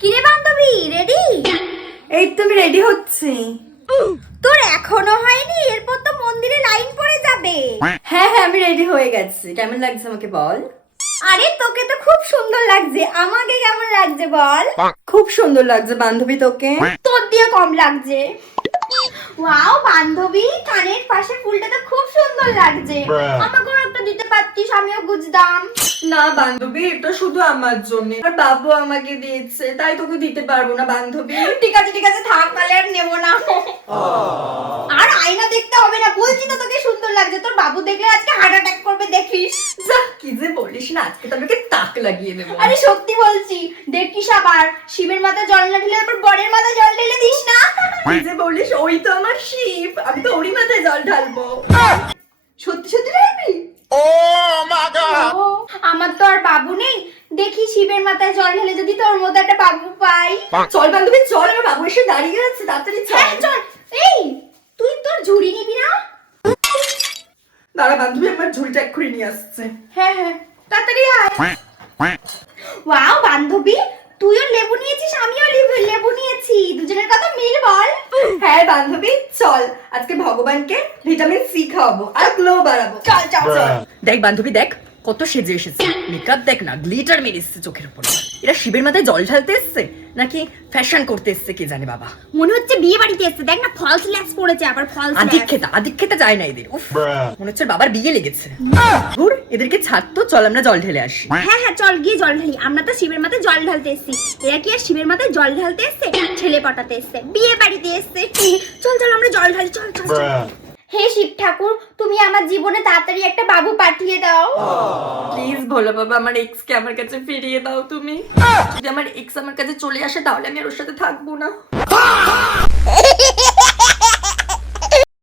কিরে বান্ধবী, রেডি? এই তো আমি রেডি হচ্ছি। তোর এখনো হয়নি? এরপর তো মন্দিরে লাইন পড়ে যাবে। হ্যাঁ হ্যাঁ আমি রেডি হয়ে গেছি। কেমন লাগছে আমাকে বল? আরে তোকে তো খুব সুন্দর লাগছে, আমাকে কেমন লাগছে বল? খুব সুন্দর লাগছে বান্ধবী তোকে। তোর দিয়ে কম লাগছে। ওয়াও বান্ধবী, কানের পাশে ফুলটা তো খুব সুন্দর লাগছে। আমাকেও একটা দিতে পারতিস, আমিও গুজদাম। না বান্ধবী, এটা শুধু আমার জন্য, আর বাবু আমাকে দিয়েছে, তাই তোকে দিতে পারবো না বান্ধবী। ঠিক আছে থাক, তাহলে আর নেবো না। আর আয়না দেখতে হবে না, বলছি তো তোকে সুন্দর লাগছে। তোর বাবু দেখলে আজকে হার্ট অ্যাটাক করবে, দেখিস। যা, কি যে বলিস না, আজকে তো আমাকে তাক লাগিয়ে দেবো। আরে সত্যি বলছি, দেখিস আবার শিবের মাথায় জল না ঢেলে তারপর বরের মাথায় জল ঢেলে দিস না। কি যে বলিস, ওই তো আমার শিব, আমি তো ওরই মাথায় জল ঢালবো। সত্যি সত্যি ঢালবি? ও, আমার তো আর বাবু নেই, দেখি শিবের মাথায় জল ঢেলে যদি তোর মতো একটা বাবু পাই। চল বান্ধবী চল, আমার বাবু এসে দাঁড়িয়ে আছে, তাড়াতাড়ি হ্যাঁ চল। চল। এই তুই তোর ঝুড়ি নিবি না? দাঁড়া বান্ধবী, আমার ঝুড়িটা এক্ষুনি নিয়ে আসছে। হ্যাঁ তাড়াতাড়ি আয়। ওয়াও বান্ধবী, তুইও লেবু নিয়েছিস, আমিও লেবু নিয়েছি, দুজনের কথা মিল বল। হ্যাঁ বান্ধবী চল, আজকে ভগবানকে ভিটামিন সি খাওয়াবো আর গ্লো বাড়াবো। চল চল চল। দেখ বান্ধবী দেখ, কত সেজে এসেছে, মেকআপ দেখ না, গ্লিটার মেরে এসেছে চোখের উপর। এরা শিবের মাথায় জল ঢালতে এসছে নাকি ফ্যাশন করতে এসছে কে জানে বাবা। মনে হচ্ছে বিয়ে বাড়িতে এসেছে, দেখ না ফলস ল্যাক্স পড়েছে, আবার ফলস আদিক্ষেতা যায় না এদের। উফ, মনে হচ্ছে বাবার বিয়ে লেগেছে। ধুর, এদেরকে ছাড়তো, চল আমরা জল ঢেলে আসি। হ্যাঁ চল গিয়ে জল ঢালি। আমরা তো শিবের মাথায় জল ঢালতে এসেছি, এরা কি আর শিবের মাথায় জল ঢালতে এসছে? ছেলে পটাতে এসছে, বিয়ে বাড়িতে এসছে। চল চল আমরা জল ঢালি, চল চল চল। হে শিব ঠাকুর, তুমি আমার জীবনে তাড়াতাড়ি একটা বাবু পাঠিয়ে দাও। প্লিজ ভোলা বাবা, আমার এক্স কে আমার কাছে ফিরিয়ে দাও তুমি। যদি আমার এক্স আমার কাছে চলে আসে তাহলে আমি আর ওর সাথে থাকবো না।